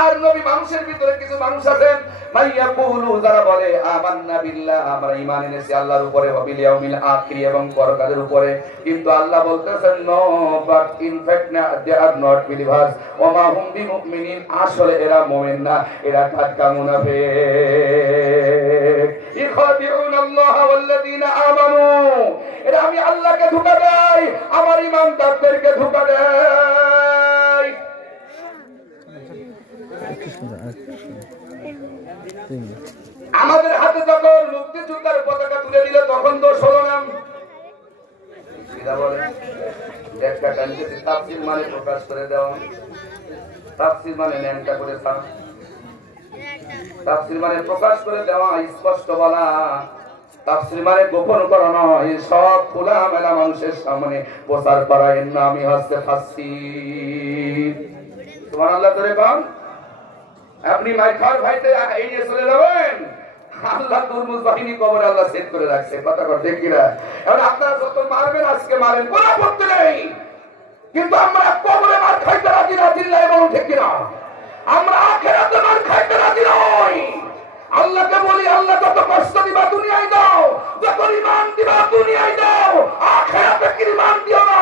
আর নবী মানুষের ভিতরে কিছু মানুষ আছেন মাইয়াকুলু যারা বলে আমান্না বিল্লাহ, আমরা ঈমান এনেছি আল্লাহর উপরে, ওয়া বিল ইয়াউমিল আখির এবং পরকালের উপরে, কিন্তু আল্লাহ বলতেছেন no but in fact they are not believers ওয়া মা হুম বিমুমিনিন, আসলে এরা মুমিন না, এরা টাটকা মুনাফিক। ইখাদিউন আল্লাহ ওয়াল্লাযিনা আমানু, এরা আমি আল্লাহকে ধোঁকা দেয়, আমার ঈমানদারদেরকে ধোঁকা দেয়। আমাদের হাতে যখন মুক্তিযোদ্ধার পতাকা তুলে দিল তখন তো হলো না, একটা তাফসীর মানে প্রকাশ করে দেওয়া, তাফসীর মানে ন্যাংটা করে থাকা, তাফসীর মানে প্রকাশ করে দেওয়া, স্পষ্ট বলা, তাফসীর মানে গোপন করা নয়, সব খোলা মেলা মানুষের সামনে প্রচার করা, এর নামই হচ্ছে তাফসীর। সুবহানাল্লাহ ধরে পান। আপনি মাইখার ভাইতে এই নিয়ে চলে যাবেন, আল্লাহ দুর্মুজ বাহিনী কবরে আল্লাহ সেট করে রাখছে, কথা কর ঠিক কিনা? এখন আপনারা যত মারবেন আজকে মারেন, কোনো আপত্তি নেই, কিন্তু আমরা কবরে মার খাইতে রাজি না, চিল্লায় বলুন ঠিক কিনা? আমরা আখিরাতে মার খাইতে রাজি নই। আল্লাহকে বলি আল্লাহ যত কষ্ট দিবা দুনিয়ায় দাও, যত ঈমান দিবা দুনিয়ায় দাও, আখিরাতে কি ঈমান দিও না,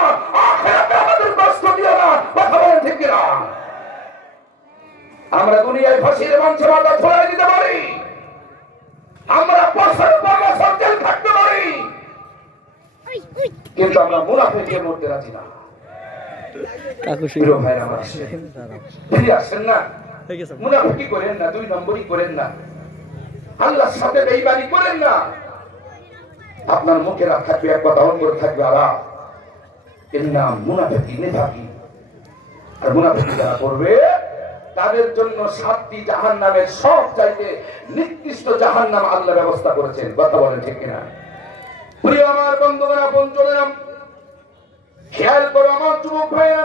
আখিরাতে আমাদের কষ্ট দিও না, কথা বলেন ঠিক কিনা? আমরা দুনিয়ায় ফাঁসির মঞ্চে মাথা ঝোলাই দিতে পারি, আমরা বছর পর বছর জেল থাকতে পারি, কিন্তু আমরা মুনাফিকের মধ্যে রাজি না। ফিরে আসেন না, মুনাফিকি করেন না, দুই নম্বরই করেন না, আল্লাহর সাথে বেঈমানি করেন না। আপনার মুখের থাকবে এক কথা, অন্তর থাকবে আলাদা, এর নাম মুনাফিকি, নেফাকি। আর মুনাফিকি যারা করবে তাদের জন্য 7টি জাহান্নামের সব চাইতে নিকৃষ্ট জাহান্নাম আল্লাহ ব্যবস্থা করেছেন, কথা বলেন ঠিক কিনা? প্রিয় আমার বন্ধুগণ, আপন চলে খেয়াল করো আমার যুবক ভাইরা,